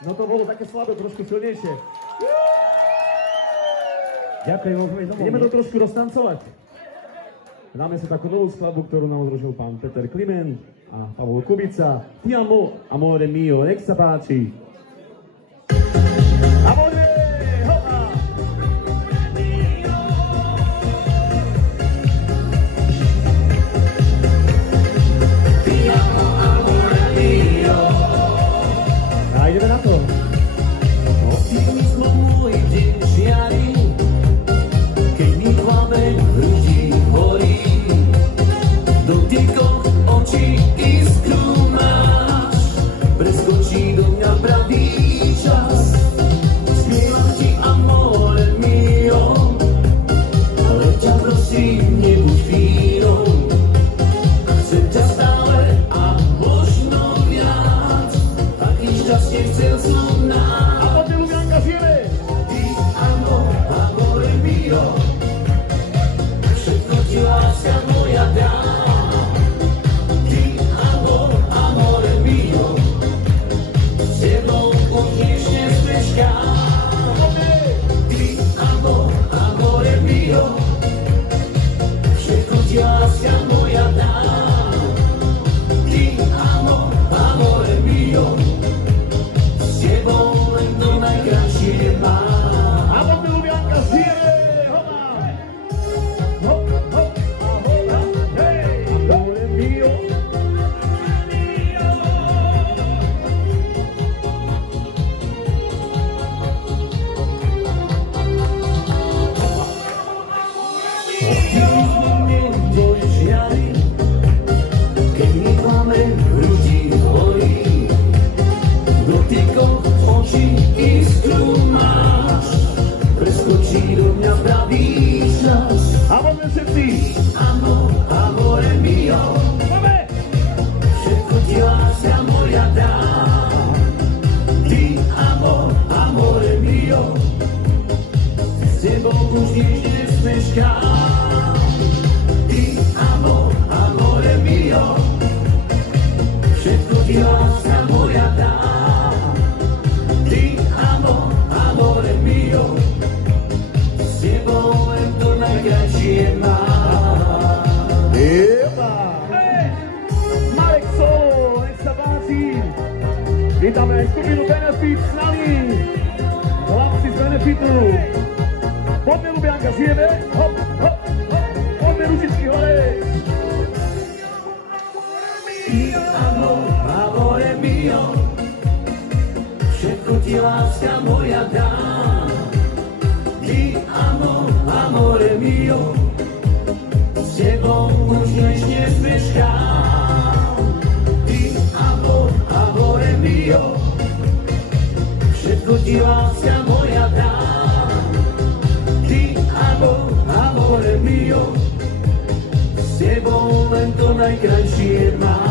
No to bolo také slabé, trošku silnejšie. Ďakujem, môžeme ísť domov. Ideme to trošku roztancovať. Dáme si takú novú skladbu, ktorú nám odložil pán Peter Kliment a Pavol Kubica. Ti amo, amore mio, nech sa páči. Amore, hopa! Ti amo, amore mio. A ideme na to. Optimizmo môj deň žiari, keď mi plameň v hrudi horí. Dotykom očí iskru máš, preskočí do mňa pravý čas. Spievam ti amore mio, ale ťa prosím, nebuď vírom. Chcem ťa stále a možno viac, taký šťastie chcel som nás. Ti amo, amore mio, všetko ti láska moja dá. Ti amo, amore mio, s tebou už nič nesmešká. Ti amo, amore mio, všetko ti láska moja dá. Ti amo, amore mio, s tebou len to najkrajšie mám. Keď mi plameň v hrudi horí, dotykom očí iskru máš, preskočí do mňa pravý čas. A poďme všetci! Amo, amore mio, všetko ti láska moja dá. Ty amo, amore mio, s tebou už nič nesmešká. Ty amo, amore mio, všetko ti láska moja dá. Ty amo, amore mio, s tebou len to najkrajšie mám. Jepa! Marek Solo, nech sa páči! Vítame aj skupinu Benefit s nami! Chlapci z Benefitu! Poďme, Lubianka, žijeme! Hop, hop, hop! Poďme, ručičky hore! Ty amo, amore mio, všetko ti láska moja dá. Ty amo, amore mio, s tebou už nič nesmešká. Ty amo, amore mio, všetko ti láska moja dá. Ty amo, amore mio, s tebou len to najkrajšie mám.